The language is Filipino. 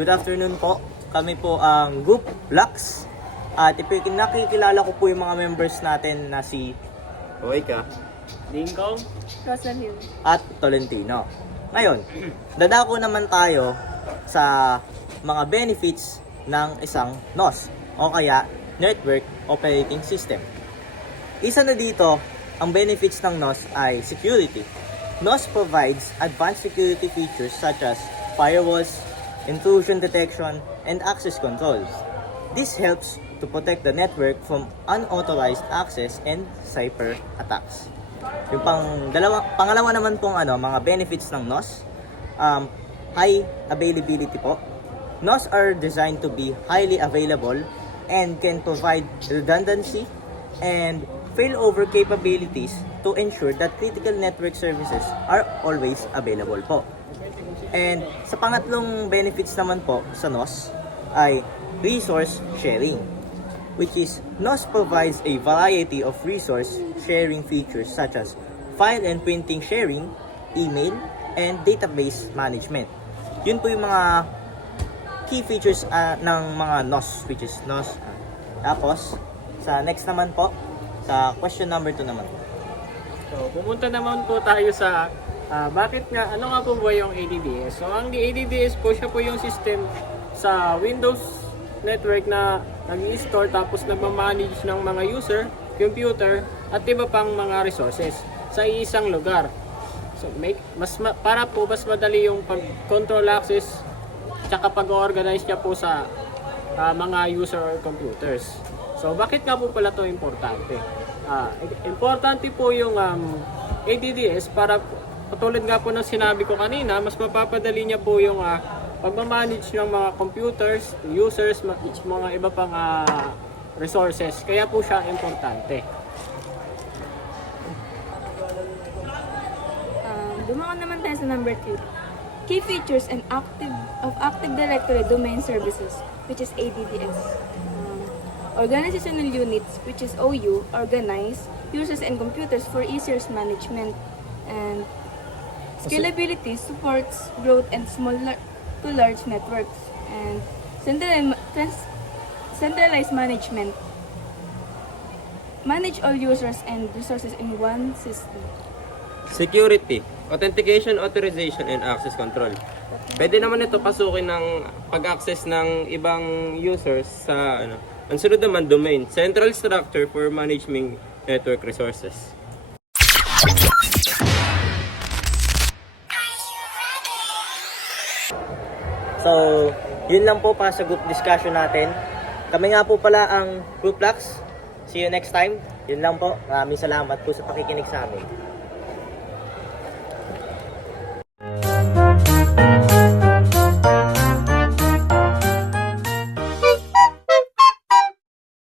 Good afternoon po. Kami po ang Group Lux. At nakikilala ko po yung mga members natin na si Oika, Dingkong, Rosalyn. at Tolentino. Ngayon, dadako naman tayo sa mga benefits ng isang NOS o kaya Network Operating System. Isa na dito, ang benefits ng NOS ay security. NOS provides advanced security features such as firewalls, intrusion detection, and access controls. This helps to protect the network from unauthorized access and cyber attacks. Yung pangalawa naman pong mga benefits ng NOS, high availability po. NOS are designed to be highly available and can provide redundancy and failover capabilities to ensure that critical network services are always available po. And sa pangatlong benefits naman po sa NOS ay resource sharing, which is NOS provides a variety of resource sharing features such as file and printing sharing, email, and database management. Yun po yung mga key features ng mga NOS, which is NOS. Tapos, sa next naman po, sa question number 2 naman. so pumunta naman po tayo sa ano nga po ba yung ADDS? So ang ADDS po, siya po yung system sa Windows network na nag-i-store tapos nagmamanage ng mga user, computer, at iba pang mga resources sa isang lugar. So para po mas madali yung pag-control access tsaka pag-organize niya po sa mga user or computers. So bakit nga po pala to importante? Importante po yung ADDS para patulad nga po ng sinabi ko kanina, mas mapapadali niya po yung pagmamanage ng mga computers, users, mga iba pang resources. Kaya po siya importante. Dumaan naman tayo sa number 2. Key features and Active Directory Domain Services, which is ADDS. Organizational units, which is OU, organize users and computers for easier management. And scalability supports growth and small to large networks. And centralized management. Manage all users and resources in one system. security, authentication, authorization, and access control. Pwede naman ito pasukin ng pag-access ng ibang users sa Ang sunod naman, domain, central structure for managing network resources. So, yun lang po para sa group discussion natin. Kami nga po pala ang Group Lux. See you next time. Yun lang po. Maraming salamat po sa pakikinig sa amin.